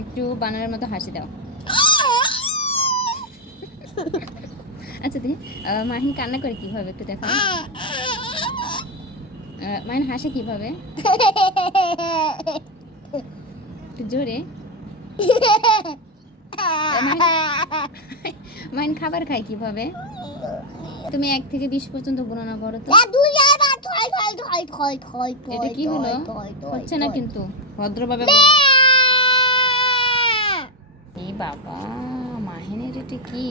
একটু বানরের মতো হাসি দাও। আচ্ছা দেখি মাহিন কান্না করে কিভাবে একটু দেখো। মাহিন হাসে কিভাবে? একটু জোরে। মাহিন খাবার খায় কিভাবে? তুমি 1 থেকে 20 পর্যন্ত গণনা করো তো। এটা কি হলো? হচ্ছে না কিন্তু, ভদ্রভাবে বলো। এই বাবা, মাহিনের এটা কি?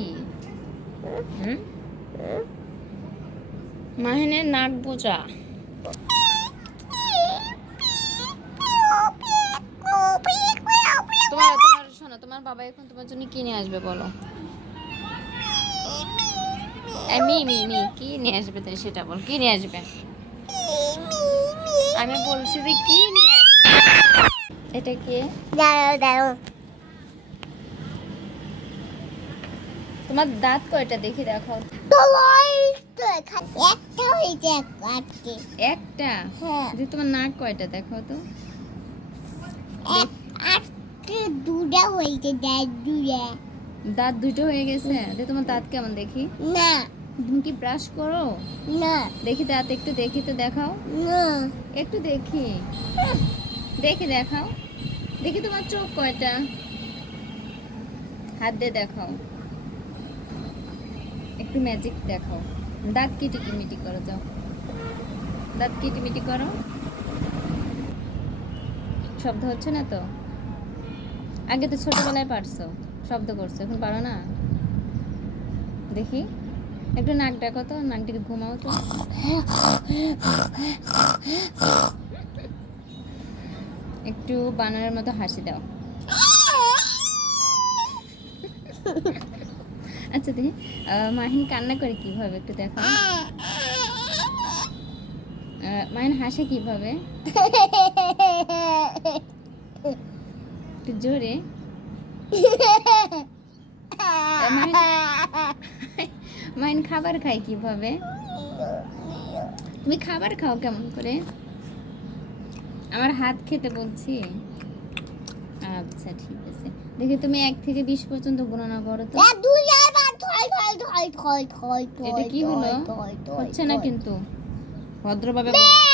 মাহিনের নাক বোঝা। তোমার শোনো, তোমার বাবা এখন তোমার জন্য কি নিয়ে আসবে বলো? কি নিয়ে আসবে তাই সেটা বল, কি নিয়ে আসবে? আমি বলছি যে কি নিয়ে আসবে। এটা কি? তোমার দাঁত কয়টা দেখি দেখাও। একটা? যে তোমার নাক কয়টা দেখাও তো। দাঁত দুটো হয়ে গেছে? যে তোমার দাঁত কেমন দেখি? না তুমি কি ব্রাশ করো? না দেখি দাঁত একটু, দেখি তো দেখাও। না একটু দেখি, দেখি দেখাও। দেখি তোমার চোখ কয়টা, হাত দিয়ে দেখাও। একটু ম্যাজিক দেখাও। দাঁত কিটিমিটি করো, যাও দাঁত কিটিমিটি করো। শব্দ হচ্ছে না তো? আগে তো ছোটবেলায় পারছো, শব্দ করছো, এখন পারো না। দেখি একটু নাক ডাকো তো, নাক ডেকে ঘুমাও তো। একটু বানরের মতো হাসি দাও। আচ্ছা দেখি মাহিন কান্না করে কিভাবে একটু দেখো। মাহিন হাসে কিভাবে? একটু জোরে। মাহিন খাবার খায় কিভাবে? তুমি খাবার খাও কেমন করে? আমার হাত খেতে বলছি। আচ্ছা ঠিক আছে, দেখি তুমি 1 থেকে 20 পর্যন্ত গণনা করো তো। এটা কি হলো? হচ্ছে না কিন্তু, ভদ্রভাবে বলো।